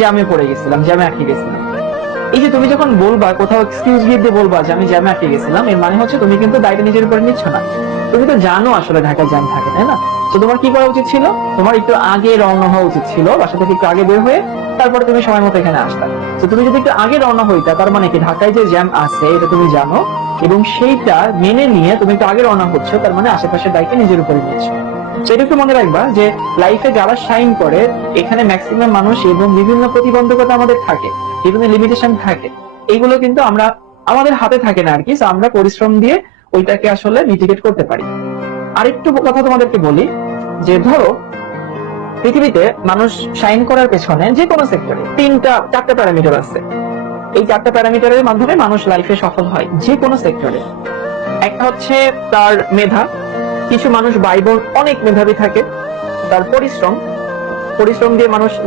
জ্যামে পড়ে গেছিলাম, জ্যামে আটকে গেছিলাম। এই যে তুমি যখন বলবা, কোথাও এক্সকিউজ দিয়ে বলবা যে আমি জ্যামে আটকে গেছিলাম, এর মানে হচ্ছে তুমি কিন্তু দায়িত্ব নিজের উপরে নিচ্ছ না। তুমি তো জানো আসলে ঢাকায় জ্যাম থাকে, তাই না? তো তোমার কি করা উচিত ছিল? তোমার একটু আগে রওনা হওয়া উচিত ছিল, বাসা থেকে একটু আগে বের হয়ে তারপরে তুমি সময় মতো এখানে আসতা। তো তুমি যদি একটু আগে রওনা হইতা, তার মানে কি ঢাকায় যে জ্যাম আছে এটা তুমি জানো, এবং সেইটা মেনে নিয়ে তুমি একটু আগে রওনা হচ্ছ, তার মানে আশেপাশের দায়িত্ব নিজের উপরে নিচ্ছ। সেটা একটু মনে রাখবা যে লাইফে যারা শাইন করে, এখানে ম্যাক্সিমাম মানুষ এবং বিভিন্ন প্রতিবন্ধকতা আমাদের থাকে, বিভিন্ন লিমিটেশন থাকে। এইগুলো কিন্তু আমরা আমাদের হাতে থাকে না আর কি। So আমরা পরিশ্রম দিয়ে ওইটাকে আসলে মিটিগেট করতে পারি। আরেকটু কথা তোমাদেরকে বলি, যে ধরো পৃথিবীতে মানুষ শাইন করার পেছনে যে কোনো সেক্টরে চারটা প্যারামিটার আছে। এই চারটা প্যারামিটারের মাধ্যমে মানুষ লাইফে সফল হয় যে কোনো সেক্টরে। একটা হচ্ছে তার মেধা, কিছু মানুষ বাইবর অনেক মেধাবী থাকে। তার পরিশ্রম, পরিশ্রম দিয়ে মানুষ